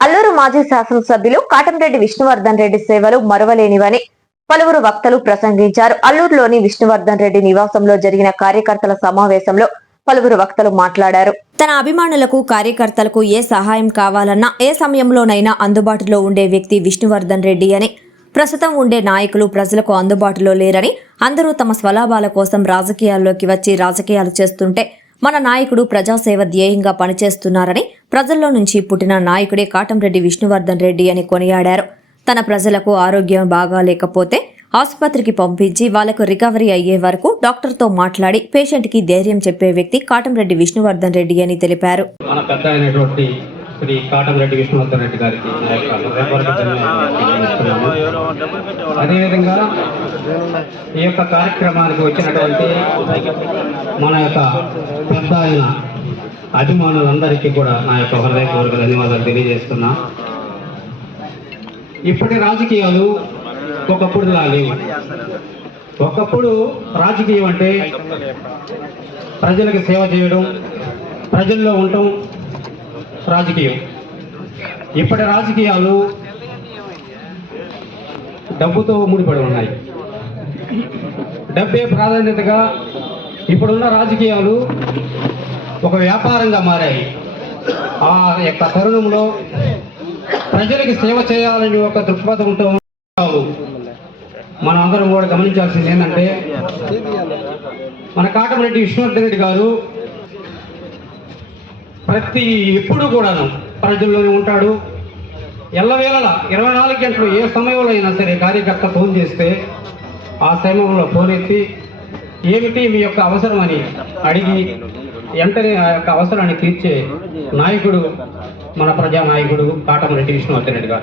అల్లూరు మాజీ శాసనసభ్యులు కాటంరెడ్డి విష్ణువర్ధన్ రెడ్డి సేవలు మరవలేనివని పలువురు వక్తలు ప్రసంగించారు. అల్లూరులోని విష్ణువర్ధన్ రెడ్డి నివాసంలో జరిగిన కార్యకర్తల సమావేశంలో పలువురు వక్తలు మాట్లాడారు. తన అభిమానులకు కార్యకర్తలకు ఏ సహాయం కావాలన్నా ఏ సమయంలోనైనా అందుబాటులో ఉండే వ్యక్తి విష్ణువర్ధన్ రెడ్డి అని ప్రస్తుతం ఉండే నాయకులు ప్రజలకు అందుబాటులో లేరని అందరూ తమ స్వలాభాల కోసం రాజకీయాల్లోకి వచ్చి రాజకీయాలు చేస్తుంటే మన నాయకుడు ప్రజాసేవ ధ్యేయంగా పనిచేస్తున్నారని ప్రజల్లో నుంచి పుట్టిన నాయకుడే కాటంరెడ్డి విష్ణువర్ధన్ రెడ్డి అని కొనియాడారు. తన ప్రజలకు ఆరోగ్యం బాగాలేకపోతే ఆసుపత్రికి పంపించి వాళ్ళకు రికవరీ అయ్యే వరకు డాక్టర్తో మాట్లాడి పేషెంట్కి ధైర్యం చెప్పే వ్యక్తి కాటంరెడ్డి విష్ణువర్ధన్ రెడ్డి అని తెలిపారు. మన పెద్ద అయినటువంటి శ్రీ కాటంరెడ్డి విష్ణువర్ధన్ రెడ్డి గారికి నా యొక్క అదేవిధంగా ఈ యొక్క కార్యక్రమానికి వచ్చినటువంటి మన యొక్క పెద్ద అయిన అభిమానులందరికీ కూడా నా యొక్క హృదయపూర్వక ధన్యవాదాలు తెలియజేస్తున్నా. ఇప్పటి రాజకీయాలు ఒకప్పుడు లేవు. ఒకప్పుడు రాజకీయం అంటే ప్రజలకు సేవ చేయడం ప్రజల్లో ఉండటం రాజకీయం. ఇప్పటి రాజకీయాలు డబ్బుతో ముడిపడి ఉన్నాయి. డబ్బే ప్రాధాన్యతగా ఇప్పుడున్న రాజకీయాలు ఒక వ్యాపారంగా మారాయి. ఆ యొక్క తరుణంలో ప్రజలకు సేవ చేయాలని ఒక దృక్పథంతో కావు మనం అందరం కూడా గమనించాల్సింది ఏంటంటే మన కాటమరెడ్డి విష్ణువర్ధన్ రెడ్డి గారు ప్రతి ఎప్పుడు కూడాను ప్రజల్లోనే ఉంటాడు. ఎల్లవేళల ఇరవై నాలుగు గంటలు ఏ సమయంలో అయినా సరే కార్యకర్త ఫోన్ చేస్తే ఆ సమయంలో ఫోన్ ఎత్తి ఏమిటి మీ యొక్క అవసరం? అని అడిగి వెంటనే ఆ యొక్క అవసరాన్ని తీర్చే నాయకుడు మన ప్రజా నాయకుడు కాటమరెడ్డి విష్ణువర్ధన్ రెడ్డి గారు.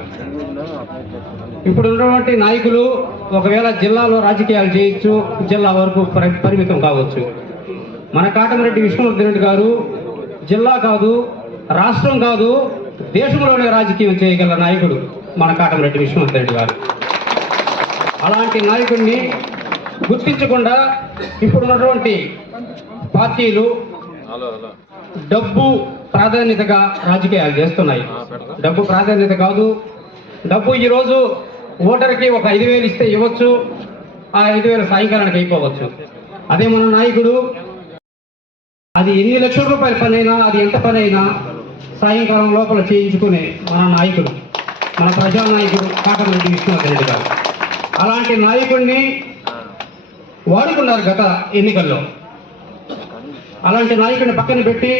ఇప్పుడు ఉన్నటువంటి నాయకులు ఒకవేళ జిల్లాలో రాజకీయాలు చేయొచ్చు జిల్లా వరకు పరి- పరిమితం కావచ్చు. మన కాటమరెడ్డి విష్ణువర్ధన్ రెడ్డి గారు జిల్లా కాదు రాష్ట్రం కాదు దేశంలోనే రాజకీయం చేయగల నాయకుడు మన కాటమరెడ్డి విశ్వనాథ్ రెడ్డి గారు. అలాంటి నాయకుడిని గుర్తించకుండా ఇప్పుడున్నటువంటి పార్టీలు డబ్బు ప్రాధాన్యతగా రాజకీయాలు చేస్తున్నాయి. డబ్బు ప్రాధాన్యత కాదు డబ్బు ఈరోజు ఓటర్కి ఒక ఐదు వేలు ఇస్తే ఇవ్వచ్చు ఆ ఐదు వేలు సాయంకాలానికి అయిపోవచ్చు. అదే మన నాయకుడు అది ఎన్ని లక్షల రూపాయల పనైనా అది ఎంత పనైనా సాయంకాలం లోపల చేయించుకునే మన నాయకుడు మన ప్రజానాయకుడు కాటమరెడ్డి విష్ణువర్ధన్ రెడ్డి గారు. అలాంటి నాయకుడిని వాడుకున్నారు గత ఎన్నికల్లో. అలాంటి నాయకుడిని పక్కన పెట్టి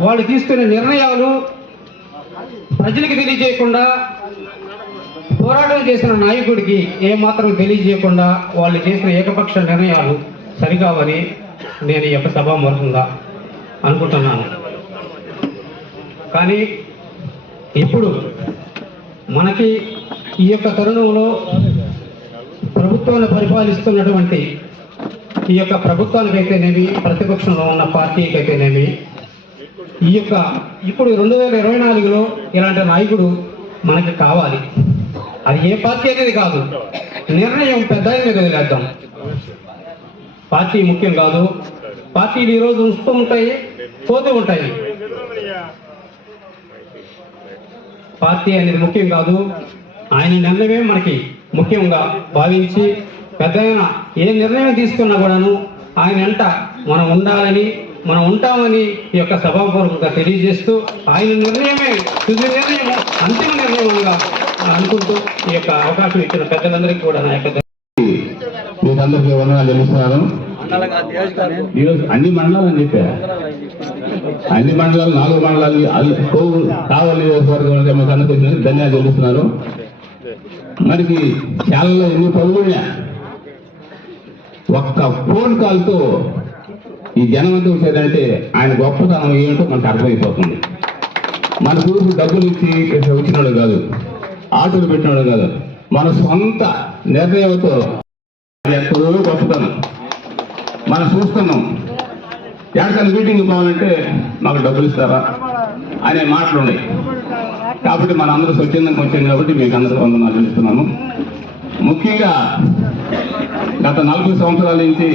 వాళ్ళు తీసుకునే నిర్ణయాలు ప్రజలకు తెలియజేయకుండా పోరాటం చేసిన నాయకుడికి ఏమాత్రం తెలియజేయకుండా వాళ్ళు చేసిన ఏకపక్ష నిర్ణయాలు సరికావని నేను ఈ యొక్క సభాముఖంగా అనుకుంటున్నాను. కానీ ఇప్పుడు మనకి ఈ యొక్క తరుణంలో ప్రభుత్వాన్ని పరిపాలిస్తున్నటువంటి ఈ యొక్క ప్రభుత్వానికైతేనేమి ప్రతిపక్షంలో ఉన్న పార్టీకి అయితేనేమి ఈ యొక్క ఇప్పుడు రెండు వేల ఇరవై నాలుగులో ఇలాంటి నాయకుడు మనకి కావాలి. అది ఏ పార్టీ అనేది కాదు. నిర్ణయం పెద్ద మీద వదిలేద్దాం. పార్టీ ముఖ్యం కాదు. పార్టీలు ఈరోజు ఉంచుతూ ఉంటాయి. పోతూ ఉంటాయి. పార్టీ అనేది ముఖ్యం కాదు. ఆయన నిర్ణయమే మనకి ముఖ్యంగా భావించి పెద్ద ఆయన ఏ నిర్ణయం తీసుకున్నా కూడాను ఆయన వెంట మనం ఉండాలని మనం ఉంటామని ఈ యొక్క సభాపూర్వకంగా తెలియజేస్తూ ఆయన నిర్ణయమే తుది నిర్ణయం అంతిమ నిర్ణయంగా అనుకుంటూ ఈ యొక్క అవకాశం ఇచ్చిన పెద్దలందరికీ కూడా నా యొక్క మీకు అందరికీ వందనాలు తెలుస్తున్నాను ఈరోజు అన్ని మండలాలు అని చెప్పా అన్ని మండలాలు నాలుగు మండలాలు కావాలి కోవు నియోజకవర్గం అంటే మాకు అందరికీ ధన్యవాదాలు చెల్లిస్తున్నారు మనకి చాలా ఎన్ని పనులున్నా ఒక్క ఫోన్ కాల్తో ఈ జనం అంతా వచ్చారంటే ఆయన గొప్పతనం ఏంటో మనకు అర్థమైపోతుంది. మన గురువు డబ్బులు ఇచ్చి వచ్చినాడు కాదు ఆటలు పెట్టినాడు కాదు. మన సొంత నిర్ణయంతో ఎక్కడో గొప్పతనం. మనం చూస్తున్నాం. ఎక్కడికైనా మీటింగ్ పోవాలంటే మాకు డబ్బులు ఇస్తారా అనే మాటలు ఉన్నాయి. కాబట్టి మన అందరూ స్వచ్ఛందంగా వచ్చాం కాబట్టి మీకు అందరూ వందనాలు చెప్తున్నాను. ముఖ్యంగా గత నలభై సంవత్సరాల నుంచి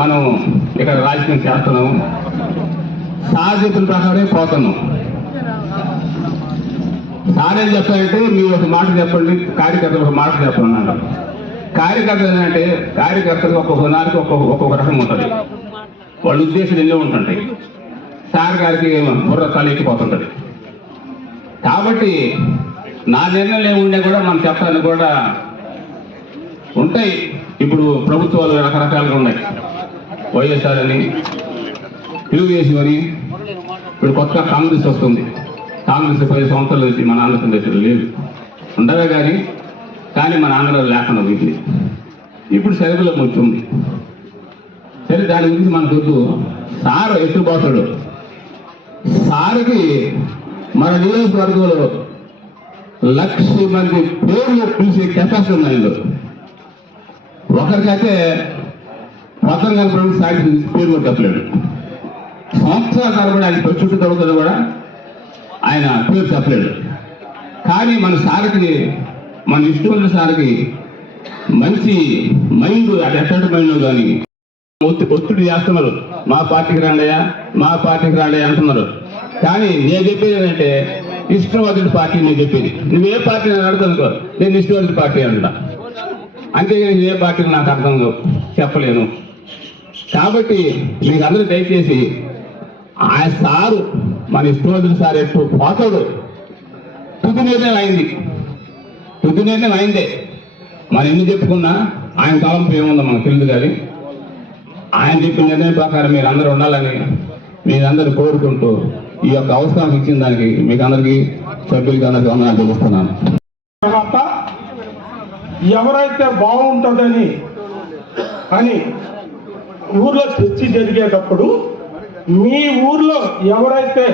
మనం ఇక్కడ రాజకీయం చేస్తున్నాము. సాధ్యతల ప్రకారమే పోతున్నాం. సార్ చెప్పాలంటే మీరు ఒక మాట చెప్పండి కార్యకర్తలు ఒక మాట చెప్పండి కార్యకర్తలు ఏంటంటే కార్యకర్తలు ఒక్కొక్క నాటికి ఒక్కొక్క ఒక్కొక్క రకం ఉంటుంది. వాళ్ళ ఉద్దేశం ఎన్నో ఉంటుంటాయి సార్ గారికి బుర్ర తలెక్కిపోతుంటుంది కాబట్టి నా నిర్ణయాలు ఏముండే కూడా మనం చెప్పడానికి కూడా ఉంటాయి. ఇప్పుడు ప్రభుత్వాలు రకరకాలుగా ఉన్నాయి. వైఎస్ఆర్ అని తెలుగుదేశం అని ఇప్పుడు కొత్తగా కాంగ్రెస్ వస్తుంది. కాంగ్రెస్ పది సంవత్సరాలు వచ్చి మన ఆంధ్రప్రదేశ్లో లేదు. ఉండగా కానీ కానీ మన ఆంధ్రలో లేకుండా పోయింది ఇప్పుడు సరిగులకు ముచ్చుంది సరే దాని గురించి మనకు వద్దు. సార్ ఎత్తుపోతాడు సార్కి మన నియోజకవర్గంలో లక్ష మంది పేర్లు పిలిచే కెపాసిటీ ఉంది ఒకరికైతే మొత్తం కలపడానికి సాగి పేరు చెప్పలేడు సంవత్సరాల తరబడి ఆయన చుట్టూ తగ్గుతుంది కూడా ఆయన పేరు చెప్పలేడు కానీ మన సార్కి మన ఇష్టమైన సార్కి మంచి మైండ్ అది ఎట్టటి మైండ్ కానీ ఒత్తిడి చేస్తున్నారు. మా పార్టీకి రాండయ్యా మా పార్టీకి రాండయ్యా అంటున్నారు. కానీ నేను చెప్పేది ఏంటంటే ఇష్టవర్ధుడి పార్టీ నేను చెప్పేది. నువ్వు ఏ పార్టీ నేను అడుగుతానుకో నేను ఇష్టవర్ధుడి పార్టీ అంటున్నా. అంతేగాని ఏ పార్టీని నాకు అర్థం చెప్పలేను. కాబట్టి మీకు అందరూ దయచేసి ఆ సారు మన ఇష్టవాదుడు సార్ ఎప్పుడు పోతాడు? తుది నిర్ణయం అయింది. తుది నిర్ణయం అయిందే. మనం ఎన్ని చెప్పుకున్నా ఆయన తలంపు ఏముందో మనకు తెలియదు కానీ ఆయన చెప్పిన నిర్ణయం ప్రకారం మీరు అందరూ ఉండాలని మీరందరూ కోరుకుంటూ ఈ యొక్క అవసరం ఇచ్చిన దానికి మీకు అందరికీ సభ్యులకి అందరికీ వందనాలు తెలుస్తున్నాను తర్వాత ఎవరైతే బాగుంటుందని అని ఊర్లో చర్చ జరిగేటప్పుడు మీ ఊర్లో ఎవరైతే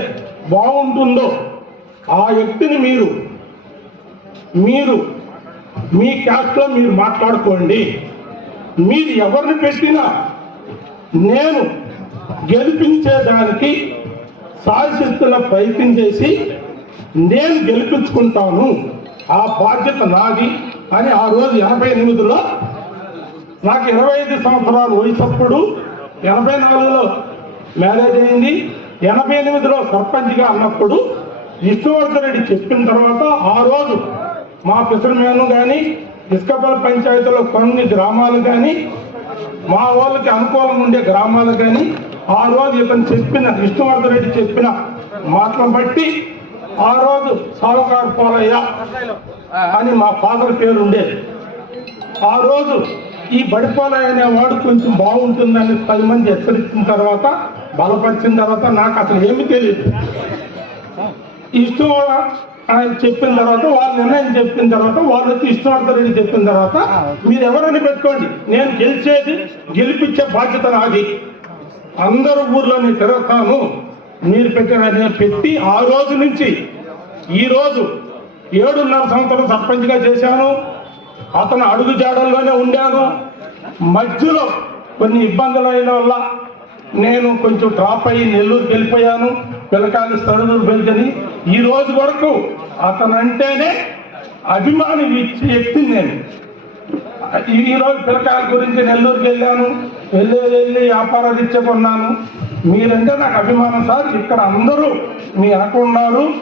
బాగుంటుందో ఆ వ్యక్తిని మీరు మీరు మీ క్యాస్ట్లో మీరు మాట్లాడుకోండి. మీరు ఎవరిని పెట్టినా నేను గెలిపించేదానికి సాయశక్తుల ప్రయత్నం చేసి నేను గెలిపించుకుంటాను. ఆ బాధ్యత నాది అని ఆ రోజు ఎనభై ఎనిమిదిలో నాకు ఇరవై ఐదు సంవత్సరాలు వయసప్పుడు ఎనభై నాలుగులో మ్యారేజ్ అయింది. ఎనభై ఎనిమిదిలో సర్పంచ్గా అన్నప్పుడు విష్ణువర్ధన్ రెడ్డి చెప్పిన తర్వాత ఆ రోజు మా పిసరమేను కానీ ఇసుకపల్లి పంచాయతీలో కొన్ని గ్రామాలు కానీ మా వాళ్ళకి అనుకూలంగా ఉండే గ్రామాలు కానీ ఆ రోజు ఇతను చెప్పిన విష్ణువర్ధన్ రెడ్డి చెప్పిన మాటలు బట్టి ఆ రోజు సావుకారు పోలయ్య అని మా ఫాదర్ పేరు ఉండేది. ఆ రోజు ఈ బడిపోలయ్య అనేవాడు కొంచెం బాగుంటుందని పది మంది హెచ్చరించిన తర్వాత బలపరిచిన తర్వాత నాకు అసలు ఏమి తెలియదు. ఇష్టం ఆయన చెప్పిన తర్వాత వాళ్ళ నిర్ణయం చెప్పిన తర్వాత వాళ్ళు వచ్చి ఇష్టవర్ధన్ రెడ్డి చెప్పిన తర్వాత మీరు ఎవరైనా పెట్టుకోండి. నేను గెలిచేది గెలిపించే బాధ్యత నాది. అందరూ ఊర్లో నేను తిరుగుతాను మీరు పెట్టిన పెట్టి ఆ రోజు నుంచి ఈ రోజు ఏడున్నర సంవత్సరం సర్పంచ్గా చేశాను. అతను అడుగు జాడల్లోనే ఉండాను. మధ్యలో కొన్ని ఇబ్బందులు అయిన వల్ల నేను కొంచెం డ్రాప్ అయ్యి నెల్లూరుకి వెళ్ళిపోయాను. పిల్లకాయలు చదువులు పెంచని ఈ రోజు వరకు అతను అంటేనే అభిమాని ఇచ్చే నేను. ఈ రోజు పిల్లకాయల గురించి నెల్లూరుకి వెళ్ళాను. వెళ్ళి వెళ్ళి వ్యాపార రీత్యా కొన్నాను. మీరంటే నాకు అభిమానం సార్. ఇక్కడ అందరూ మీ వెనక ఉన్నారు.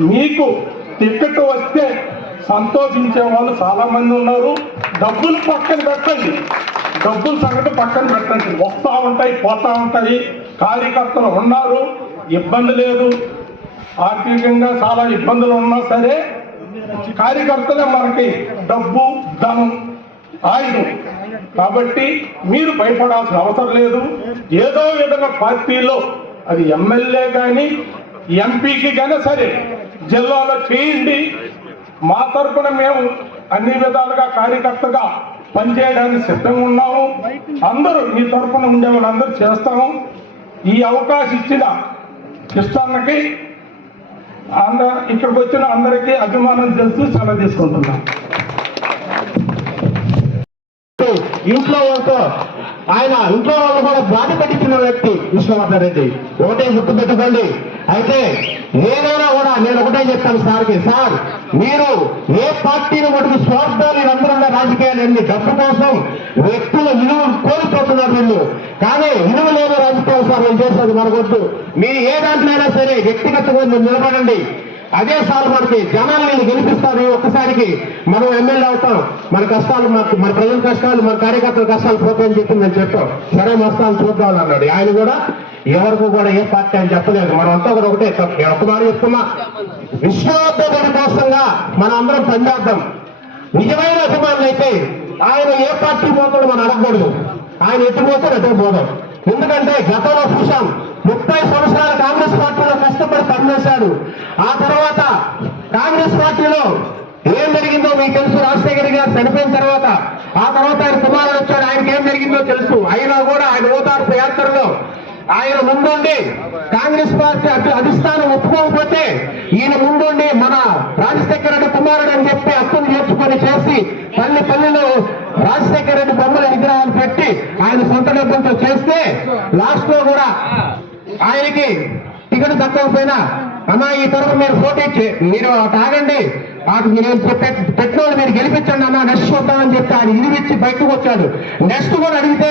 మీకు టికెట్ వస్తే సంతోషించే వాళ్ళు చాలామంది ఉన్నారు. డబ్బులు పక్కన పెట్టండి. డబ్బులు సంగతి పక్కన పెట్టండి. వస్తూ ఉంటాయి పోతా ఉంటాయి. కార్యకర్తలు ఉన్నారు. ఇబ్బంది లేదు. ఆర్థికంగా చాలా ఇబ్బందులు ఉన్నా సరే కార్యకర్తలే మనకి డబ్బు ధనం ఆయుధం. కాబట్టి మీరు భయపడాల్సిన అవసరం లేదు. ఏదో విధంగా పార్టీలో అది ఎమ్మెల్యే కానీ ఎంపీకి కానీ సరే జిల్లాలో చేయండి. మా తరపున మేము అన్ని విధాలుగా కార్యకర్తగా పనిచేయడానికి సిద్ధంగా ఉన్నాము. అందరూ మీ తరపున ఉండే వాళ్ళందరూ చేస్తాము. ఈ అవకాశం ఇచ్చిన ఇష్టానికి అంద ఇక్కడికి వచ్చిన అందరికీ అభిమానం తెలుస్తూ సెలవు తీసుకుంటున్నాం. ఇంట్లో వాళ్ళతో ఆయన ఇంట్లో వాళ్ళు కూడా బాధ పెట్టించిన వ్యక్తి విష్ణువర్ధన్ రెడ్డి. ఒకటే గుర్తు పెట్టుకోండి. అయితే నేనైనా కూడా నేను ఒకటే చెప్తాను సార్కి. సార్ మీరు ఏ పార్టీని మటుకు స్వార్థాలు వీళ్ళందరూ రాజకీయాలు ఎన్ని డబ్బు కోసం వ్యక్తుల విలువ కోల్పోతున్నారు వీళ్ళు. కానీ విలువ లేని రాజకీయాలు సార్ నేను చేసేది మనకొద్దు మీరు ఏ దాంట్లో అయినా సరే వ్యక్తిగతంగా నిలబడండి. అదే సార్ మనకి జనాలు నేను ఒక్కసారికి. మనం ఎమ్మెల్యే అవుతాం. మన కష్టాలు మాకు మన ప్రజల కష్టాలు మన కార్యకర్తల కష్టాలు పోతాయని చెప్పి నేను చెప్పాం సరే మస్తాను చూద్దాం అన్నాడు. ఆయన కూడా ఎవరికి కూడా ఏ పార్టీ అని చెప్పలేదు. మనం అంతా కూడా ఒకటే నేను ఒక మాట చెప్తున్నా. విశ్వోత్తరుడి కోసంగా మనం అందరం పనిచేద్దాం. నిజమైన అభిమానులు అయితే ఆయన ఏ పార్టీ పోతాడు మనం అడగకూడదు. ఆయన ఎటు పోతే అటే పోదాం ఎందుకంటే గతంలో చూసాం ముప్పై సంవత్సరాలు కాంగ్రెస్ పార్టీలో కష్టపడి పనిచేశాడు. ఆ తర్వాత కాంగ్రెస్ పార్టీలో ఏం జరిగిందో మీకు తెలుసు. రాజశేఖర్ గారు చనిపోయిన తర్వాత ఆ తర్వాత ఆయన కుమారుడు వచ్చాడు. ఆయనకి ఏం జరిగిందో తెలుసు. అయినా కూడా ఆయన ఓదార్పు యాత్రలో ఆయన ముందుండి కాంగ్రెస్ పార్టీ అధిష్టానం ఒప్పుకోకపోతే ఈయన ముందుండి మన రాజశేఖర రెడ్డి కుమారుడు అని చెప్పి అప్పులు చేర్చుకొని చేసి పల్లి పల్లెలో రాజశేఖర రెడ్డి బొమ్మల విగ్రహాలు పెట్టి ఆయన సొంత డబ్బులతో చేస్తే లాస్ట్లో కూడా ఆయనకి టికెట్ దక్కకపోయినా అమ్మా ఈ తరపు మీరు పోటీ మీరు తాగండి నాకు మీరు పెట్రోల్ మీరు గెలిపించండి అమ్మా నెక్స్ట్ చూద్దామని చెప్పి ఆయన ఇరివిచ్చి బయటకు వచ్చాడు. నెక్స్ట్ కూడా అడిగితే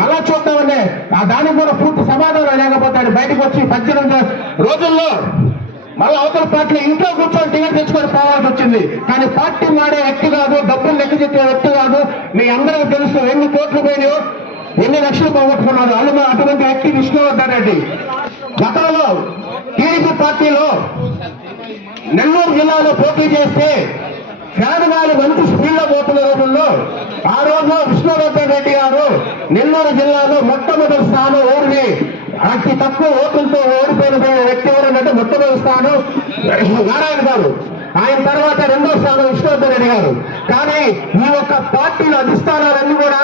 మళ్ళా చూద్దామని. ఆ దానికి కూడా పూర్తి సమాధానం లేకపోతే ఆయన బయటకు వచ్చి పద్దెనిమిది రోజుల్లో మళ్ళీ అవతల పార్టీలో ఇంట్లో కూర్చొని టికెట్ తెచ్చుకొని పోవాల్సి వచ్చింది. కానీ పార్టీ మాడే వ్యక్తి కాదు డబ్బులు లెక్క చెప్పే వ్యక్తి కాదు. మీ అందరికీ తెలుసు ఎన్ని కోట్లు పోయినాయో. ఎన్ని లక్షలు పోగొట్టుకున్నారు? అల్లు అటువంటి వ్యక్తి విష్ణువర్ధన్ రెడ్డి. గతంలో టీడీపీ పార్టీలో నెల్లూరు జిల్లాలో పోటీ చేస్తే ఫ్యాన్ గాలి మంచి స్పీడ్లో పోతున్న రోజుల్లో ఆ రోజు విష్ణువర్ధన్ రెడ్డి గారు నెల్లూరు జిల్లాలో మొట్టమొదటి స్థానం ఓడిని. అతి తక్కువ ఓట్లతో ఓడిపోయిన వ్యక్తి ఎవరంటే మొట్టమొదటి స్థానం నారాయణ గారు. ఆయన తర్వాత రెండో స్థానం విష్ణువర్ధన్ రెడ్డి గారు. కానీ ఈ యొక్క పార్టీల అధిష్టానాలన్నీ కూడా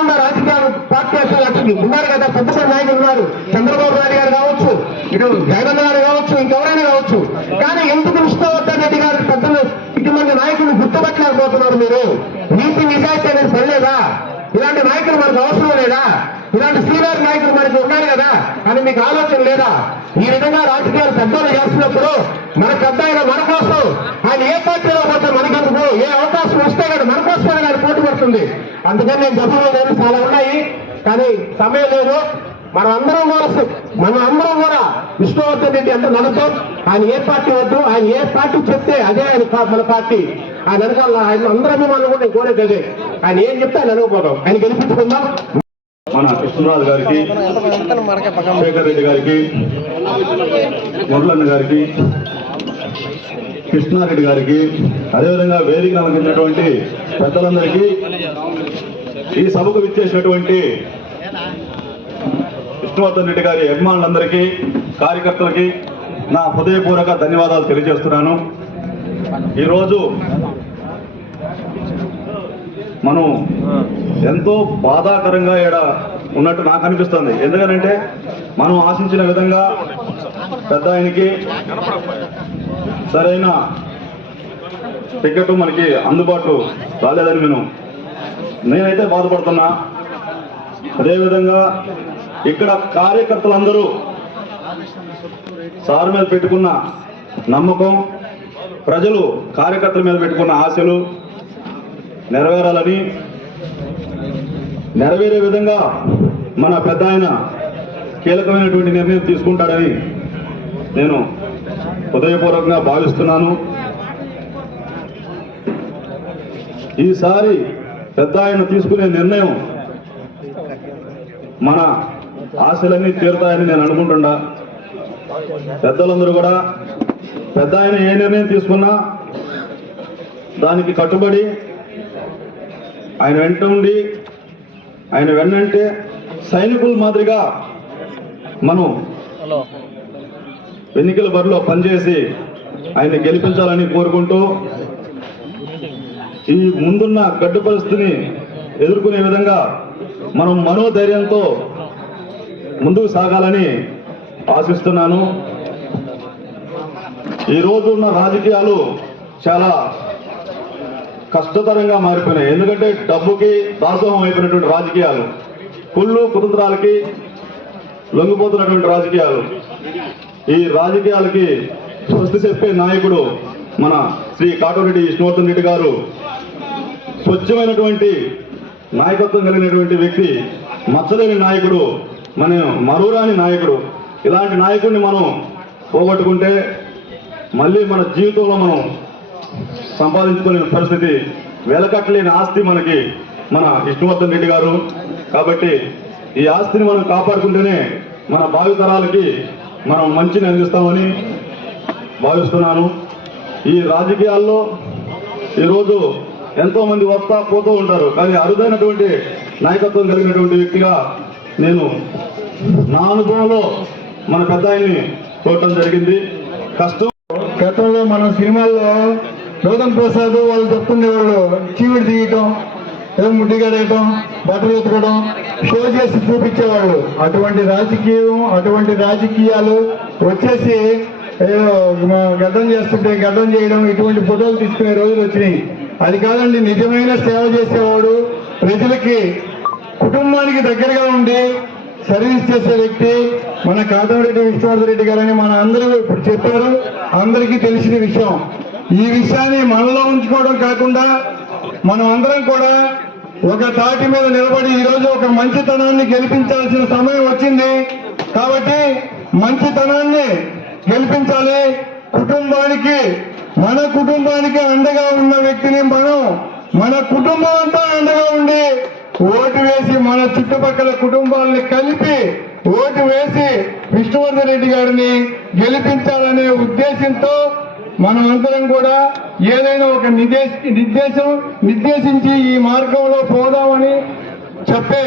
ఉన్న రాజకీయాలు పార్టీ అసలు ఉన్నారు కదా పెద్ద పెద్ద నాయకులు ఉన్నారు. చంద్రబాబు నాయుడు గారు కావచ్చు ఇటు జగన్ గారు కావచ్చు ఇంకెవరైనా కావచ్చు. కానీ ఎందుకు విష్ణువర్ధన్ రెడ్డి గారు పెద్దలు ఇటువంటి నాయకులు గుర్తుపట్టలేకపోతున్నారు మీరు? నీతి నిజాయితీ అనేది సరిలేదా? ఇలాంటి నాయకులు మనకు అవసరం లేదా? ఇలాంటి సీనియర్ నాయకులు మనకి ఉన్నారు కదా? అని మీకు ఆలోచన లేదా? ఈ విధంగా రాజకీయాలు పెద్దలు చేస్తున్నప్పుడు మన పెద్ద ఆయన మన కోసం ఆయన ఏ పార్టీలో పోతే మనకెందుకు? ఏ అవకాశం వస్తే కానీ మన కోసం ఆయన పోటీ పడుతుంది. అందుకని నేను చెప్పడం లేదు చాలా ఉన్నాయి. కానీ సమయం లేదు. మనం అందరం కూడా మనం అందరం కూడా విష్ణువర్ధన్ రెడ్డి అంటే నమ్మకం ఆయన ఏ పార్టీ వద్దు ఆయన ఏ పార్టీ చెప్తే అదే ఆయన మన పార్టీ. ఆయన వెనకాల ఆయన అందరూ అభిమానులు కూడా నేను కోరేది అదే. ఆయన ఏం చెప్తే ఆయన అనుకోపోతాం ఆయన గెలిపించుకుందాం. మన కృష్ణరాజు గారికి శేఖర్ రెడ్డి గారికి మురళన్న గారికి కృష్ణారెడ్డి గారికి అదేవిధంగా వేదిక నమ్మకించినటువంటి పెద్దలందరికీ ఈ సభకు విచ్చేసినటువంటి విష్ణువర్ధన్ రెడ్డి గారి అభిమానులందరికీ కార్యకర్తలకి నా హృదయపూర్వక ధన్యవాదాలు తెలియజేస్తున్నాను. ఈరోజు మనం ఎంతో బాధాకరంగా ఇక్కడ ఉన్నట్టు నాకు అనిపిస్తుంది. ఎందుకనంటే మనం ఆశించిన విధంగా పెద్ద ఆయనకి సరైన టికెట్ మనకి అందుబాటు రాలేదని నేను నేనైతే బాధపడుతున్నా. అదేవిధంగా ఇక్కడ కార్యకర్తలందరూ సార్ మీద పెట్టుకున్న నమ్మకం ప్రజలు కార్యకర్తల మీద పెట్టుకున్న ఆశలు నెరవేరాలని నెరవేరే విధంగా మన పెద్ద ఆయన కీలకమైనటువంటి నిర్ణయం తీసుకుంటాడని నేను హృదయపూర్వకంగా భావిస్తున్నాను. ఈసారి పెద్ద ఆయన తీసుకునే నిర్ణయం మన ఆశలన్నీ తీరుతాయని నేను అనుకుంటున్నా. పెద్దలందరూ కూడా పెద్ద ఆయన ఏ నిర్ణయం తీసుకున్నా దానికి కట్టుబడి ఆయన వెంట ఉండి ఆయన వెన్నంటే సైనికుల మాదిరిగా మనం ఎన్నికల బరిలో పనిచేసి ఆయన గెలిపించాలని కోరుకుంటూ ఈ ముందున్న గడ్డు పరిస్థితిని ఎదుర్కొనే విధంగా మనం మనోధైర్యంతో ముందుకు సాగాలని ఆశిస్తున్నాను. ఈ రోజు ఉన్న రాజకీయాలు చాలా కష్టతరంగా మారిపోయినాయి. ఎందుకంటే డబ్బుకి దాసోహం అయిపోయినటువంటి రాజకీయాలు కుళ్ళు కుతంత్రాలకి లొంగిపోతున్నటువంటి రాజకీయాలు. ఈ రాజకీయాలకి స్వస్తి చెప్పే నాయకుడు మన శ్రీ కాటోరెడ్డి విష్ణువర్ధన్ రెడ్డి గారు స్వచ్ఛమైనటువంటి నాయకత్వం కలిగినటువంటి వ్యక్తి మచ్చలేని నాయకుడు మన మరువురాని నాయకుడు. ఇలాంటి నాయకుడిని మనం పోగొట్టుకుంటే మళ్ళీ మన జీవితంలో మనం సంపాదించుకోలేని పరిస్థితి వెలకట్టలేని ఆస్తి మనకి మన విష్ణువర్ధన్ రెడ్డి గారు. కాబట్టి ఈ ఆస్తిని మనం కాపాడుకుంటేనే మన భావితరాలకి మనం మంచిని అందిస్తామని భావిస్తున్నాను. ఈ రాజకీయాల్లో ఈరోజు ఎంతో మంది వస్తా పోతూ ఉంటారు. కానీ అరుదైనటువంటి నాయకత్వం కలిగినటువంటి వ్యక్తిగా నేను నా అనుభవంలో మన పెద్ద ఆయన్ని చూడటం జరిగింది. కష్టం. గతంలో మన సినిమాల్లో గౌతమ్ ప్రసాద్ వాళ్ళు చెప్తుండేవాళ్ళు చీవిడి తీయటం ఏదో ముడ్డిగడేయటం బట్టలు ఉతకడం షో చేసి చూపించేవాళ్ళు. అటువంటి రాజకీయం అటువంటి రాజకీయాలు వచ్చేసి గడ్డం చేస్తుంటే గడ్డం చేయడం ఇటువంటి ఫోటోలు తీసుకునే రోజులు వచ్చినాయి. అది కాదండి నిజమైన సేవ చేసేవాడు ప్రజలకి కుటుంబానికి దగ్గరగా ఉండి సర్వీస్ చేసే వ్యక్తి మన కాదంరెడ్డి విశ్వనాథ రెడ్డి గారని మన అందరూ ఇప్పుడు చెప్పారు. అందరికీ తెలిసిన విషయం. ఈ విషయాన్ని మనలో ఉంచుకోవడం కాకుండా మనం అందరం కూడా ఒక తాటి మీద నిలబడి ఈరోజు ఒక మంచితనాన్ని గెలిపించాల్సిన సమయం వచ్చింది. కాబట్టి మంచితనాన్ని గెలిపించాలి. కుటుంబానికి మన కుటుంబానికి అండగా ఉన్న వ్యక్తిని మనం మన కుటుంబం అంతా అండగా ఉండి ఓటు వేసి మన చుట్టుపక్కల కుటుంబాలని కలిపి ఓటు వేసి విష్ణువర్ధన్ రెడ్డి గారిని గెలిపించాలనే ఉద్దేశంతో మనమందరం అందరం కూడా ఏదైనా ఒక నిర్దేశ నిర్దేశం నిర్దేశించి ఈ మార్గంలో పోదామని చెప్పే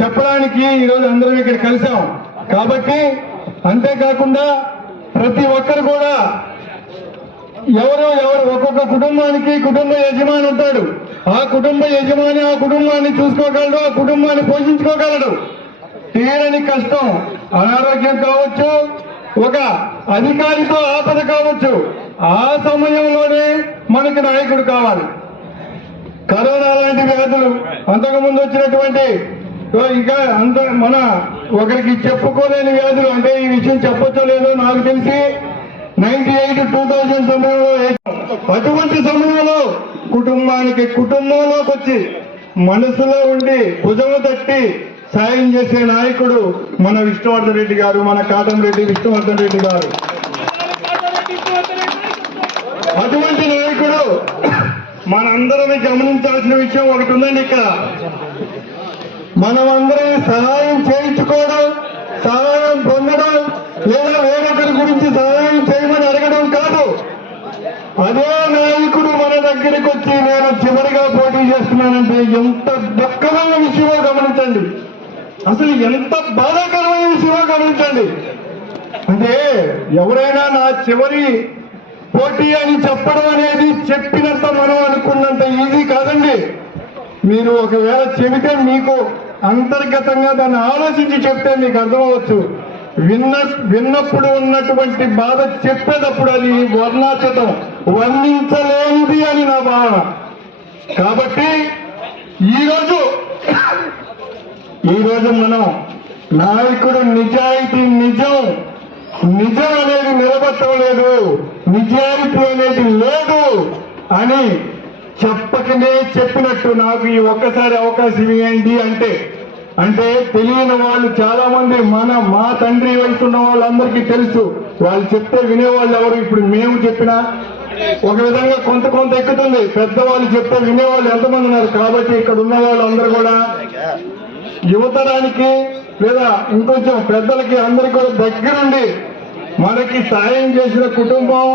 చెప్పడానికి ఈరోజు అందరం ఇక్కడ కలిసాం కాబట్టి అంతేకాకుండా ప్రతి ఒక్కరు కూడా ఎవరు ఎవరు ఒక్కొక్క కుటుంబానికి కుటుంబ యజమాని ఉంటాడు. ఆ కుటుంబ యజమాని ఆ కుటుంబాన్ని చూసుకోగలడు ఆ కుటుంబాన్ని పోషించుకోగలడు. తీరని కష్టం అనారోగ్యం కావచ్చు ఒక అధికారితో ఆపద కావచ్చు. ఆ సమయంలోనే మనకి నాయకుడు కావాలి. కరోనా లాంటి వ్యాధులు అంతకుముందు వచ్చినటువంటి ఇంకా అంత మన ఒకరికి చెప్పుకోలేని వ్యాధులు అంటే ఈ విషయం చెప్పొచ్చో లేదో నాకు తెలిసి నైన్టీ ఎయిట్ టూ థౌజండ్ సమయంలో అటువంటి సమయంలో కుటుంబానికి కుటుంబంలోకి వచ్చి మనసులో ఉండి భుజము తట్టి సాయం చేసే నాయకుడు మన విష్ణువర్ధన్ రెడ్డి గారు మన కాటం రెడ్డి విష్ణువర్ధన్ రెడ్డి గారు. అటువంటి నాయకుడు మనందరం గమనించాల్సిన విషయం ఒకటి ఉందండి ఇక్కడ. మనమందరం సహాయం చేయించుకోవడం సహాయం పొందడం లేదా వేరొకరి గురించి సహాయం చేయమని అడగడం కాదు. అదే నాయకుడు మన దగ్గరికి వచ్చి నేను చివరిగా పోటీ చేస్తున్నానంటే ఎంత దుఃఖమైన విషయమో గమనించండి. అసలు ఎంత బాధాకరమైన విషయమో గమనించండి. అంటే ఎవరైనా నా చివరి పోటీ అని చెప్పడం అనేది చెప్పినంత మనం అనుకున్నంత ఈజీ కాదండి. మీరు ఒకవేళ చెబితే మీకు అంతర్గతంగా దాన్ని ఆలోచించి చెప్తే మీకు అర్థమవచ్చు. విన్న విన్నప్పుడు ఉన్నటువంటి బాధ చెప్పేటప్పుడు అది వర్ణాతీతం. వర్ణించలేనిది అని నా భావన. కాబట్టి ఈరోజు ఈరోజు మనం నాయకుడు నిజాయితీ నిజం నిజం అనేది నిలబట్టలేదు నిజాయితీ అనేది లేదు అని చెప్పకనే చెప్పినట్టు నాకు ఈ ఒక్కసారి అవకాశం ఇవ్వండి అంటే అంటే తెలియని వాళ్ళు చాలా మంది మన మా తండ్రి వయసున్న వాళ్ళందరికీ తెలుసు. వాళ్ళు చెప్తే వినేవాళ్ళు ఎవరు? ఇప్పుడు మేము చెప్పినా ఒక విధంగా కొంత కొంత ఎక్కుతుంది. పెద్దవాళ్ళు చెప్తే వినేవాళ్ళు ఎంతమంది ఉన్నారు? కాబట్టి ఇక్కడ ఉన్న వాళ్ళందరూ కూడా యువతరానికి లేదా ఇంకొంచెం పెద్దలకి అందరికీ కూడా దగ్గరుండి మనకి సాయం చేసిన కుటుంబం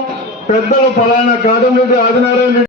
పెద్దలు ఫలానా కాదంరెడ్డి ఆదినారాయణ